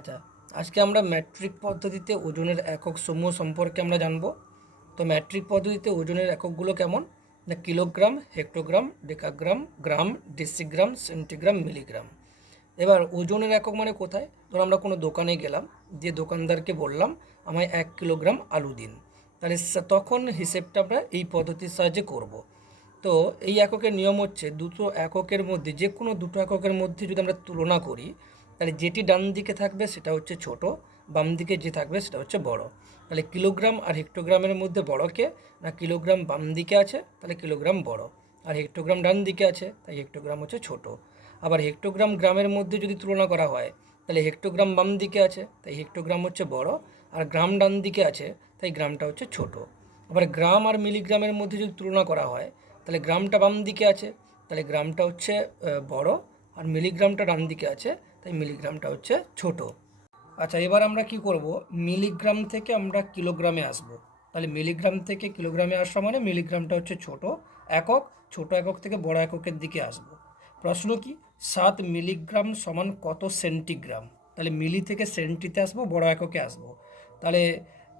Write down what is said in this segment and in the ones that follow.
আচ্ছা, আজকে আমরা ম্যাট্রিক পদ্ধতিতে ওজনের একক সমূহ সম্পর্কে আমরা জানব। তো ম্যাট্রিক পদ্ধতিতে ওজনের এককগুলো কেমন না কিলোগ্রাম, হেক্টোগ্রাম, ডেকাগ্রাম, গ্রাম, ডেসিগ্রাম, সেন্টিগ্রাম, মিলিগ্রাম। এবার ওজনের একক মানে কোথায়? ধর আমরা কোনো দোকানে গেলাম, দিয়ে দোকানদারকে বললাম আমায় 1 কিলোগ্রাম আলু দিন। তাহলে তখন হিসেবটা আমরা এই পদ্ধতির সাহায্যে করব। তো এই এককের নিয়ম হচ্ছে দুটো এককের মধ্যে যে কোনো দুটো এককের মধ্যে যদি আমরা তুলনা করি, তাহলে যেটি ডান দিকে থাকবে সেটা হচ্ছে ছোট, বাম দিকে যে থাকবে সেটা হচ্ছে বড়। তাহলে কিলোগ্রাম আর হেক্টোগ্রামের মধ্যে বড় কে? না কিলোগ্রাম বাম দিকে আছে, তাহলে কিলোগ্রাম বড়। আর হেক্টোগ্রাম ডান দিকে আছে, তাই হেক্টোগ্রাম হচ্ছে ছোট। আবার হেক্টোগ্রাম গ্রামের মধ্যে যদি তুলনা করা হয়, তাহলে হেক্টোগ্রাম বাম দিকে আছে, তাই হেক্টোগ্রাম হচ্ছে বড়। আর গ্রাম ডান দিকে আছে, তাই গ্রামটা হচ্ছে ছোট। আবার গ্রাম আর মিলিগ্রামের মধ্যে যদি তুলনা করা হয়, তাহলে গ্রামটা বাম দিকে আছে, তাহলে গ্রামটা হচ্ছে বড়। আর মিলিগ্রামটা ডান দিকে আছে, তাই মিলিগ্রামটা হচ্ছে ছোট। আচ্ছা, এবার আমরা কি করব, মিলিগ্রাম থেকে আমরা কিলোগ্রামে আসব। তাহলে মিলিগ্রাম থেকে কিলোগ্রামে আসা মানে মিলিগ্রামটা হচ্ছে ছোট একক, ছোট একক থেকে বড় এককের দিকে আসব। প্রশ্ন কি, 7 মিলিগ্রাম সমান কত সেন্টিগ্রাম? তাহলে মিলি থেকে সেন্টিতে আসবো, বড় এককে আসব। তাহলে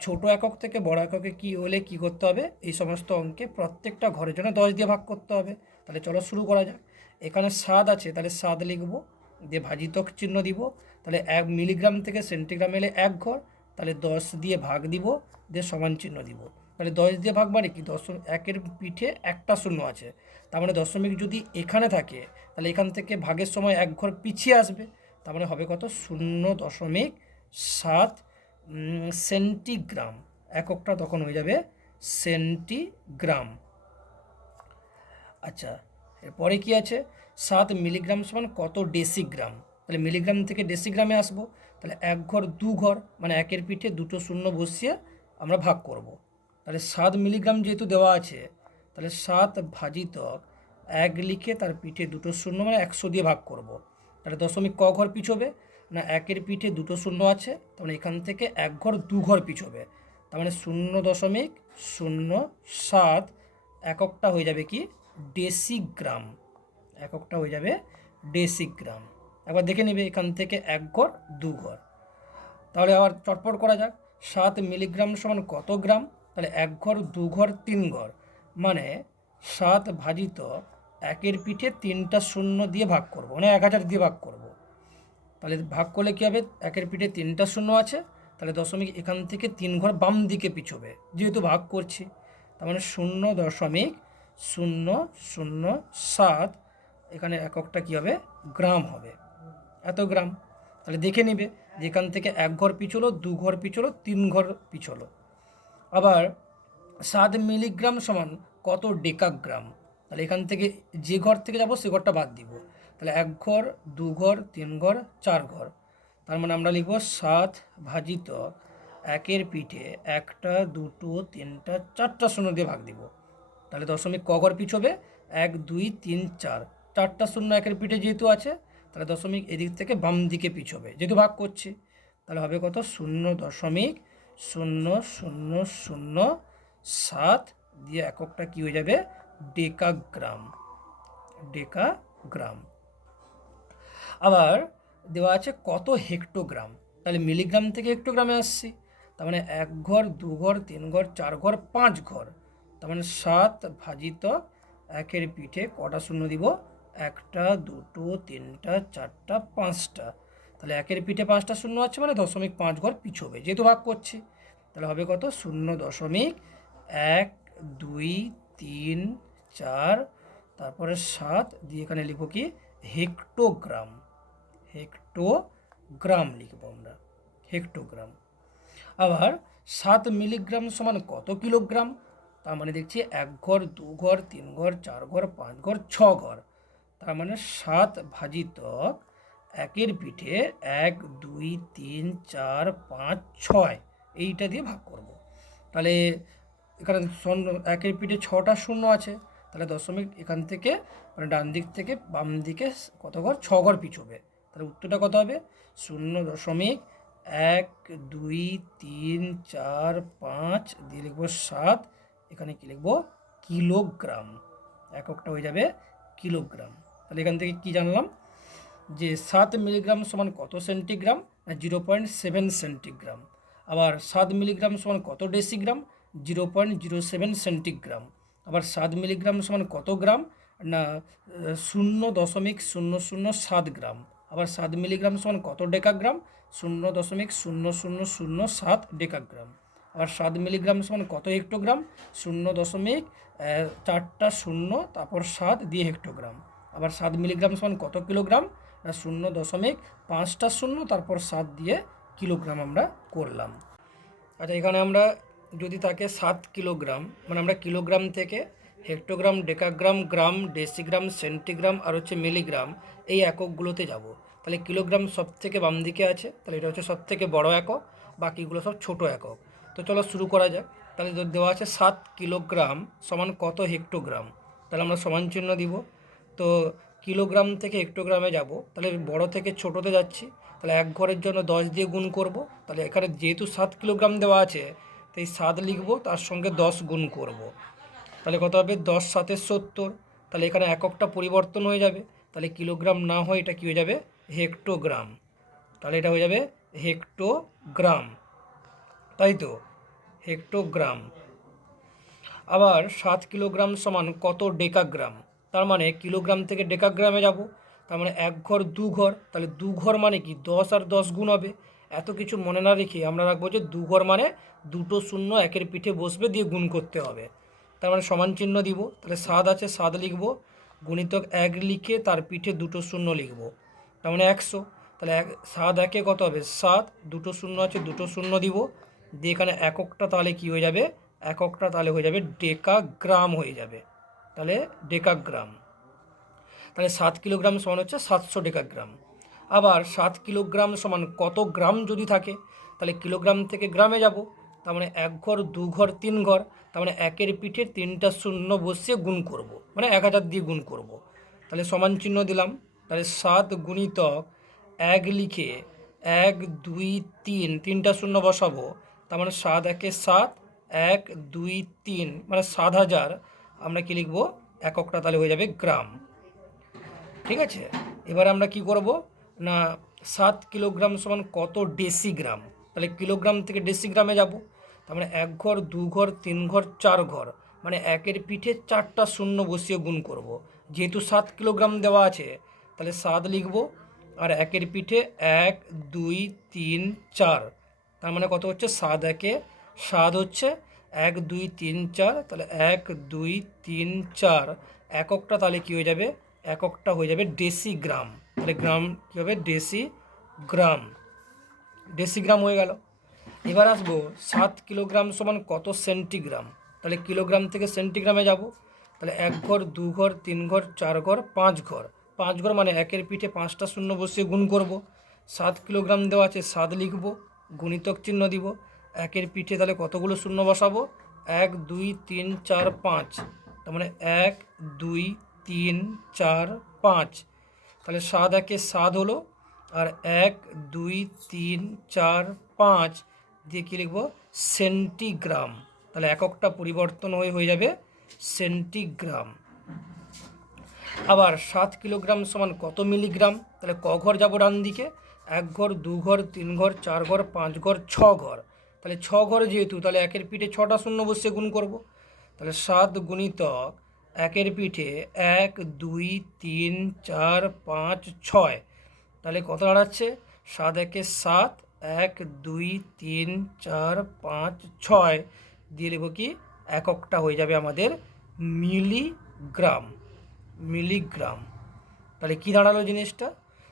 ছোট একক থেকে বড় এককে কি হলে কি করতে হবে, এই সমস্ত অঙ্কে প্রত্যেকটা ঘরের জন্য 10 দিয়ে ভাগ করতে হবে। তাহলে চলো শুরু করা যাক। এখানে 7 আছে, তাহলে 7 লিখব, দিয়ে ভাজিতক চিহ্ন দিব। তাহলে 1 মিলিগ্রাম থেকে সেন্টিগ্রাম এলে 1 ঘর, তাহলে 10 দিয়ে ভাগ দিব, দিয়ে সমান চিহ্ন দিব। তাহলে 10 দিয়ে ভাগ মানে কি, একের পিঠে একটা শূন্য আছে, তার মানে দশমিক যদি এখানে থাকে, তাহলে এখান থেকে ভাগের সময় 1 ঘর পিছিয়ে আসবে। তার মানে হবে কত, 0.7 সেন্টিগ্রাম। এককটা তখন হয়ে যাবে সেন্টিগ্রাম। আচ্ছা, এরপরে কি আছে, 7 মিলিগ্রাম সমান কত ডেসিগ্রাম? তাহলে মিলিগ্রাম থেকে ডেসিগ্রামে আসবো। তাহলে 1 ঘর 2 ঘর মানে একের পিঠে দুটো শূন্য বসিয়ে আমরা ভাগ করব। তাহলে 7 মিলিগ্রাম যেহেতু দেওয়া আছে, তাহলে 7 ভাজিত 1 লিখে তার পিঠে দুটো শূন্য মানে 100 দিয়ে ভাগ করব। তাহলে দশমিক ক ঘর পিছবে না, একের পিঠে দুটো শূন্য আছে, তার মানে এখান থেকে 1 ঘর 2 ঘর পিছবে। তার মানে 0.07 এককটা হয়ে যাবে কি, ডেসিগ্রাম। এককটা হয়ে যাবে ডেসিগ্রাম। একবার দেখে নিবে এখান থেকে 1 ঘর 2 ঘর। তাহলে আবার চটপট করা যাক। 7 মিলিগ্রাম সমান কত গ্রাম? তাহলে 1 ঘর 2 ঘর 3 ঘর মানে 7 ভাজিত একের পিঠে 3টা শূন্য দিয়ে ভাগ করব, মানে 1000 দিয়ে ভাগ করব। তাহলে ভাগ করলে কী হবে, একের পিঠে 3টা শূন্য আছে, তাহলে দশমিক এখান থেকে 3 ঘর বাম দিকে পিছবে, যেহেতু ভাগ করছি। তার মানে 0.007, এখানে এককটা কী হবে, গ্রাম হবে, এত গ্রাম। তাহলে দেখে নিবে যে এখান থেকে 1 ঘর পিছলো, 2 ঘর পিছলো, 3 ঘর পিছলো। আবার 7 মিলিগ্রাম সমান কত ডেকাগ্রাম? তাহলে এখান থেকে যে ঘর থেকে যাব সে ঘরটা বাদ দিব। তাহলে 1 ঘর 2 ঘর 3 ঘর 4 ঘর, তার মানে আমরা লিখব 7 ভাজিত একের পিঠে একটা দুটো তিনটা চারটা শূন্য দিয়ে ভাগ দিব। তাহলে দশমিক ক ঘর পিছবে, 1 2 3 4, চারটা শূন্য একের পিঠে যেহেতু আছে, তাহলে দশমিক এদিক থেকে বাম দিকে পিছবে, যেহেতু ভাগ করছি। তাহলে হবে কত, 0.0007 দিয়ে এককটা কী হয়ে যাবে, ডেকাগ্রাম। ডেকাগ্রাম। আবার দেওয়া আছে কত হেক্টোগ্রাম? তাহলে মিলিগ্রাম থেকে হেক্টোগ্রামে আসছি, তার মানে 1 ঘর 2 ঘর 3 ঘর 4 ঘর 5 ঘর, তার মানে 7 ভাজিত একের পিঠে কটা শূন্য দিব, একটা দুটো তিনটা চারটা পাঁচটা। তাহলে একের পিঠে 5টা শূন্য আছে মানে 0.5 ঘর পিছবে, যেহেতু ভাগ করছি। তাহলে হবে কত, 0.1 2 3 4, তারপরে 7 দিয়ে এখানে লিখব কি, হেক্টোগ্রাম। হেক্টোগ্রাম লিখব আমরা, হেক্টোগ্রাম। আবার 7 মিলিগ্রাম সমান কত কিলোগ্রাম? তার মানে দেখছি 1 ঘর 2 ঘর 3 ঘর 4 ঘর 5 ঘর 6 ঘর, তার মানে 7 ভাজিত একের পিঠে 1 2 3 4 5 6, এইটা দিয়ে ভাগ করব। তাহলে এখানে একের পিঠে 6টা শূন্য আছে, তাহলে দশমিক এখান থেকে মানে ডান দিক থেকে বাম দিকে কত ঘর, 6 ঘর পিছবে। তাহলে উত্তরটা কত হবে, 0.1 2 3 4 5 দিয়ে লিখবো 7, এখানে কি লিখবো, কিলোগ্রাম। এককটা হয়ে যাবে কিলোগ্রাম। তাহলে এখান থেকে কি জানলাম, যে 7 মিলিগ্রাম সমান কত সেন্টিগ্রাম? 0.7 সেন্টিগ্রাম। আবার 7 মিলিগ্রাম সমান কত ডেসিগ্রাম? 0.07 সেন্টিগ্রাম। আবার 7 মিলিগ্রাম সমান কত গ্রাম? না 0.007 গ্রাম। আবার 7 মিলিগ্রাম সমান কত ডেকাগ্রাম? 0.00007 ডেকাগ্রাম। আবার 7 মিলিগ্রাম সমান কত হেক্টোগ্রাম? 0.4টা শূন্য তারপর 7 দিয়ে হেক্টোগ্রাম। আবার 7 মিলিগ্রাম সমান কত কিলোগ্রাম? না 0.5টা শূন্য তারপর 7 দিয়ে কিলোগ্রাম আমরা করলাম। আচ্ছা, এখানে আমরা যদি থাকে 7 কিলোগ্রাম, মানে আমরা কিলোগ্রাম থেকে হেক্টোগ্রাম, ডেকাগ্রাম, গ্রাম, ডেসিগ্রাম, সেন্টিগ্রাম আর হচ্ছে মিলিগ্রাম এই এককগুলোতে যাব। তাহলে কিলোগ্রাম সব থেকে বাম দিকে আছে, তাহলে এটা হচ্ছে সব থেকে বড় একক, বাকিগুলো সব ছোট একক। তো চলো শুরু করা যাক। তাহলে দেওয়া আছে 7 কিলোগ্রাম সমান কত হেক্টোগ্রাম। তাহলে আমরা সমান চিহ্ন দিব। তো কিলোগ্রাম থেকে হেক্টোগ্রামে যাব, তাহলে বড় থেকে ছোটোতে যাচ্ছি। তাহলে এক ঘরের জন্য 10 দিয়ে গুণ করব। তাহলে এখানে যেহেতু 7 কিলোগ্রাম দেওয়া আছে, তাই 7 লিখব, তার সঙ্গে 10 গুণ করব। তাহলে কত হবে? 10 7 70। তাহলে এখানে এককটা পরিবর্তন হয়ে যাবে। তাহলে কিলোগ্রাম না হয় এটা কী হয়ে যাবে? হেক্টোগ্রাম। তাহলে এটা হয়ে যাবে হেক্টোগ্রাম, তাই তো, হেক্টোগ্রাম। আবার 7 কিলোগ্রাম সমান কত ডেকাগ্রাম। তার মানে কিলোগ্রাম থেকে ডেকাগ্রামে যাব, তার মানে এক ঘর দু ঘর। তাহলে দু ঘর মানে কি? 10 আর 10 গুণ হবে। এত কিছু মনে না রেখে আমরা রাখবো যে দু ঘর মানে দুটো শূন্য একের পিঠে বসবে, দিয়ে গুণ করতে হবে। তার মানে সমান চিহ্ন দিব। তাহলে 7 আছে, 7 লিখব, গুণিতক 1 লিখে তার পিঠে দুটো শূন্য লিখব, তার মানে 100। তাহলে 7 একে কত হবে? 7, দুটো শূন্য আছে, দুটো শূন্য দিব, দিয়ে এখানে এককটা তাহলে কি হয়ে যাবে? এককটা তাহলে হয়ে যাবে ডেকাগ্রাম হয়ে যাবে। তাহলে ডেকাগ্রাম। তাহলে 7 কিলোগ্রাম সমান হচ্ছে 700 ডেকাগ্রাম। আবার 7 কিলোগ্রাম সমান কত গ্রাম যদি থাকে, তাহলে কিলোগ্রাম থেকে গ্রামে যাব, তার মানে এক ঘর দু ঘর তিন ঘর, তার মানে একের পিঠে 3টা শূন্য বসিয়ে গুণ করব, মানে 1000 দিয়ে গুণ করব। তাহলে সমান চিহ্ন দিলাম। তাহলে 7 গুণিতক 1 লিখে 1 2 3, 3টা শূন্য বসাবো, তার মানে 7 একে 7, 1 2 3, মানে 7000 আমরা কি লিখব? এককটা তাহলে হয়ে যাবে গ্রাম। ঠিক আছে, এবার আমরা কি করব না 7 কিলোগ্রাম সমান কত ডেসিগ্রাম। তাহলে কিলোগ্রাম থেকে ডেসিগ্রামে যাব, তার মানে এক ঘর দু ঘর তিন ঘর চার ঘর, মানে একের পিঠে 4টা শূন্য বসিয়ে গুণ করব। যেহেতু 7 কিলোগ্রাম দেওয়া আছে, তাহলে 7 লিখব, আর একের পিঠে 1 2 3 4, তার মানে কত হচ্ছে? 7 একে 7 হচ্ছে, 1 2 3 4, তাহলে 1 2 3 4, এককটা তাহলে কী হয়ে যাবে? এককটা হয়ে যাবে ডেসিগ্রাম। তাহলে গ্রাম কী হবে? ডেসিগ্রাম। ডেসিগ্রাম হয়ে গেল। এবার আসবো 7 কিলোগ্রাম সমান কত সেন্টিগ্রাম। তাহলে কিলোগ্রাম থেকে সেন্টিগ্রামে যাব, তাহলে এক ঘর দু ঘর তিন ঘর চার ঘর পাঁচ ঘর, পাঁচ ঘর মানে একের পিঠে 5টা শূন্য বসিয়ে গুণ করব। 7 কিলোগ্রাম দেওয়া আছে, 7 লিখব, গুণিতক চিহ্ন দিব, একের পিঠে তাহলে কতগুলো শূন্য বসাবো? 1 2 3 4 5, তার মানে 1 2 3 4 5, তাহলে 7 একে 7 হলো, আর 1 2 3 4 5 দিয়ে কী লিখব? সেন্টিগ্রাম। তাহলে এককটা পরিবর্তন হয়ে যাবে সেন্টিগ্রাম। আবার 7 কিলোগ্রাম সমান কত মিলিগ্রাম। তাহলে ক ঘর যাব? ডান দিকে, এক ঘর দু ঘর তিন ঘর চার ঘর পাঁচ ঘর ছ ঘর, তাহলে ছ ঘর যেহেতু, তাহলে একের পিঠে 6টা শূন্য বসিয়ে গুণ করব। তাহলে 7 গুণিতক একের পিঠে 1 2 3 4 5 6, তাহলে কত দাঁড়াচ্ছে? 7 একে 7, 1 2 3 4 5 6 দিয়ে লিখব কি? এককটা হয়ে যাবে আমাদের মিলিগ্রাম। মিলিগ্রাম। তাহলে কি দাঁড়ালো জিনিসটা?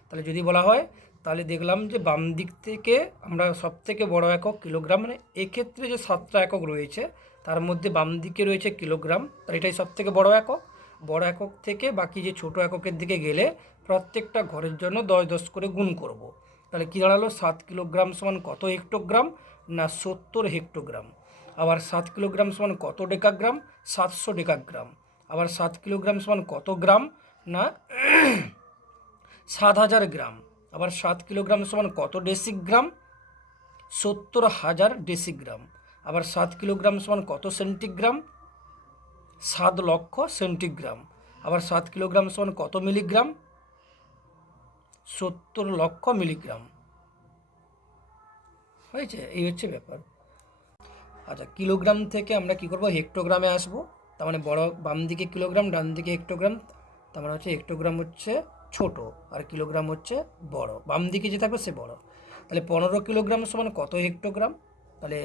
তাহলে যদি বলা হয়, তাহলে দেখলাম যে বাম দিক থেকে আমরা সব থেকে বড় একক কিলোগ্রাম, মানে এক্ষেত্রে যে 7টা একক রয়েছে তার মধ্যে বাম দিকে রয়েছে কিলোগ্রাম, তাহলে এটাই সব থেকে বড় একক। বড় একক থেকে বাকি যে ছোট এককের দিকে গেলে প্রত্যেকটা ঘরের জন্য 10 10 করে গুণ করব। তাহলে কী দাঁড়ালো? 7 কিলোগ্রাম সমান কত হেক্টোগ্রাম। না 70 হেক্টোগ্রাম। আবার 7 কিলোগ্রাম সমান কত ডেকাগ্রাম। 700 ডেকাগ্রাম। আবার 7 কিলোগ্রাম সমান কত গ্রাম। না 7000 গ্রাম। আবার 7 কিলোগ্রাম সমান কত ডেসিগ্রাম। 70,000 ডেসিগ্রাম। আবার 7 কিলোগ্রাম সমান কত সেন্টিগ্রাম। 7 লক্ষ সেন্টিগ্রাম। আবার 7 কিলোগ্রাম সমান কত মিলিগ্রাম। 70 লক্ষ মিলিগ্রাম। হয়েছে, এই হচ্ছে ব্যাপার। আচ্ছা, কিলোগ্রাম থেকে আমরা কি করব, হেক্টোগ্রামে আসব। তার মানে বড় বাম দিকে কিলোগ্রাম, ডান দিকে হেক্টোগ্রাম। তার মানে হচ্ছে হেক্টোগ্রাম হচ্ছে ছোট আর কিলোগ্রাম হচ্ছে বড়, বাম দিকে যে থাকবে সে বড়। তাহলে 15 কিলোগ্রাম সমান কত হেক্টোগ্রাম? তাহলে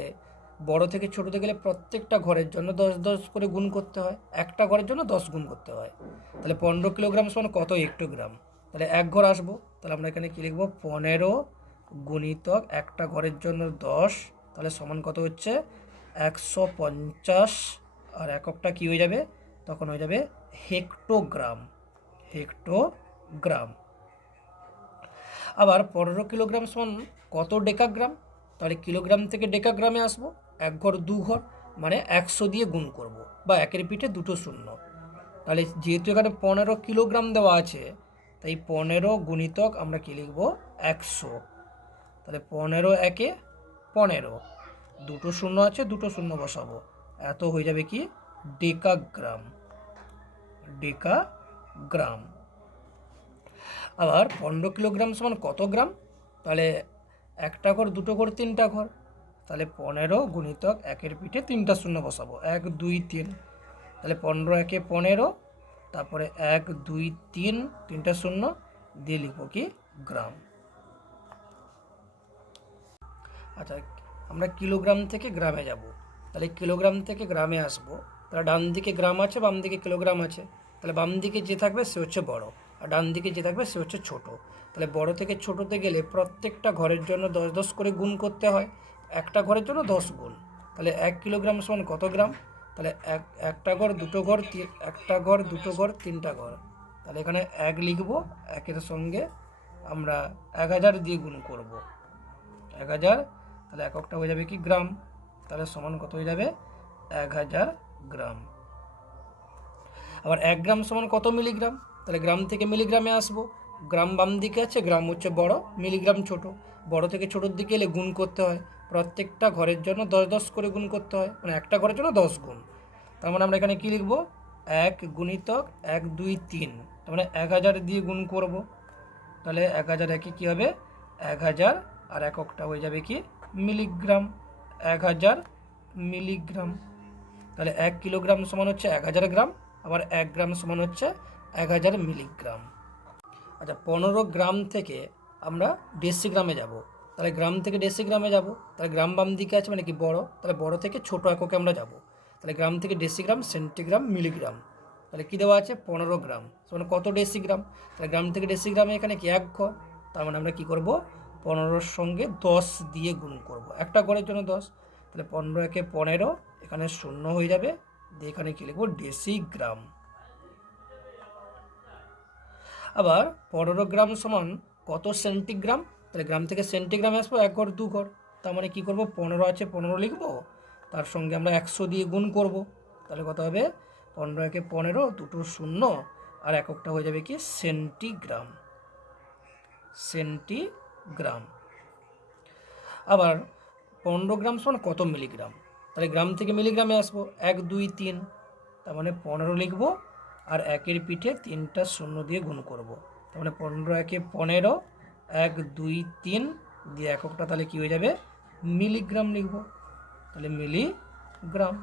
বড় থেকে ছোটোতে গেলে প্রত্যেকটা ঘরের জন্য 10 10 করে গুণ করতে হয়, একটা ঘরের জন্য 10 গুণ করতে হয়। তাহলে 15 কিলোগ্রাম সমান কত হেক্টোগ্রাম? তাহলে এক ঘর আসবো, তাহলে আমরা এখানে কী লিখবো, 15 গুণিতক একটা ঘরের জন্য 10, তাহলে সমান কত হচ্ছে 150। আর এককটা কী হয়ে যাবে, তখন হয়ে যাবে হেক্টোগ্রাম। হেক্টোগ্রাম। আবার 15 কিলোগ্রাম সমান কত ডেকাগ্রাম? তাহলে কিলোগ্রাম থেকে ডেকাগ্রামে আসবো, এক ঘর দু ঘর, মানে 100 দিয়ে গুণ করব, বা একের পিঠে দুটো শূন্য। তাহলে যেহেতু এখানে 15 কিলোগ্রাম দেওয়া আছে, তাই 15 গুণিতক আমরা কী লিখব, 100। তাহলে 15 একে 15, দুটো শূন্য আছে, দুটো শূন্য বসাবো, এত হয়ে যাবে কি ডেকাগ্রাম। ডেকাগ্রাম। আবার 15 কিলোগ্রাম সমান কত গ্রাম? তাহলে একটা ঘর, দুটো ঘর, তিনটা ঘর, তাহলে 15 গুণিতক একের পিঠে তিনটা শূন্য বসাবো, 1 2 3। তাহলে 15 একে 15, তারপরে 1 2 3, তিনটা শূন্য দিয়ে লিখবো কি গ্রাম। আচ্ছা, আমরা কিলোগ্রাম থেকে গ্রামে যাব। তাহলে কিলোগ্রাম থেকে গ্রামে আসবো, তাহলে ডান দিকে গ্রাম আছে, বাম দিকে কিলোগ্রাম আছে। তাহলে বাম দিকে যে থাকবে সে হচ্ছে বড়, আর ডান দিকে যে থাকবে সে হচ্ছে ছোট। তাহলে বড় থেকে ছোটোতে গেলে প্রত্যেকটা ঘরের জন্য 10 10 করে গুণ করতে হয়, একটা ঘরের জন্য 10 গুণ। তাহলে 1 কিলোগ্রাম সমান কত গ্রাম? তাহলে একটা ঘর, দুটো ঘর, একটা ঘর, দুটো ঘর, তিনটা ঘর। তাহলে এখানে 1 লিখবো, একের সঙ্গে আমরা 1000 দিয়ে গুণ করব, 1000। তাহলে এককটা হয়ে যাবে কি গ্রাম, তাহলে সমান কত হয়ে যাবে 1000 গ্রাম। আবার 1 গ্রাম সমান কত মিলিগ্রাম? তাহলে গ্রাম থেকে মিলিগ্রামে আসবো, গ্রাম বাম দিকে আছে, গ্রাম হচ্ছে বড়, মিলিগ্রাম ছোট। বড় থেকে ছোটোর দিকে এলে গুণ করতে হয়, প্রত্যেকটা ঘরের জন্য 10 10 করে গুণ করতে হয়, মানে একটা ঘরের জন্য 10 গুণ। তার মানে আমরা এখানে কী লিখবো, 1 গুণিতক 1 2 3, তার মানে 1000 দিয়ে গুণ করব। তাহলে 1000 একে কী হবে 1000, আর এককটা হয়ে যাবে কি মিলিগ্রাম, 1000 মিলিগ্রাম। তাহলে 1 কিলোগ্রাম সমান হচ্ছে 1000 গ্রাম, আবার 1 গ্রাম সমান হচ্ছে 1000 মিলিগ্রাম। আচ্ছা, 15 গ্রাম থেকে আমরা ডেসিগ্রামে যাব। তাহলে গ্রাম থেকে ডেসিগ্রামে যাব, তাহলে গ্রাম বাম দিকে আছে মানে কি বড়, তাহলে বড় থেকে ছোট এককে আমরা যাব। তাহলে গ্রাম থেকে ডেসিগ্রাম, সেন্টিগ্রাম, মিলিগ্রাম। তাহলে কী দেওয়া আছে 15 গ্রাম মানে কত ডেসিগ্রাম? তাহলে গ্রাম থেকে ডেসিগ্রামে এখানে কি এক ঘর, তার মানে আমরা কী করব, 15-র সঙ্গে 10 দিয়ে গুণ করব, একটা ঘরের জন্য 10। তাহলে 15 একে 15, এখানে শূন্য হয়ে যাবে, দিয়ে এখানে কী লিখব ডেসিগ্রাম। আবার 15 গ্রাম সমান কত সেন্টিগ্রাম? তাহলে গ্রাম থেকে সেন্টিগ্রামে আসবো, এক ঘর দু ঘর, তার মানে কী করব, 15 আছে 15 লিখবো, তার সঙ্গে আমরা 100 দিয়ে গুণ করব। তাহলে কত হবে 15 একে 15, দুটো শূন্য, আর এককটা হয়ে যাবে কি সেন্টিগ্রাম। সেন্টিগ্রাম। আবার 15 গ্রাম সমান কত মিলিগ্রাম? তাহলে গ্রাম থেকে মিলিগ্রামে আসবো, 1 2 3, তার মানে 15 লিখবো, আর একের পিঠে তিনটা শূন্য দিয়ে গুণ করব। তার মানে 15 একে 15, 1 2 3 দিয়ে এককটা তাহলে কী হয়ে যাবে মিলিগ্রাম লিখব, তাহলে মিলিগ্রাম।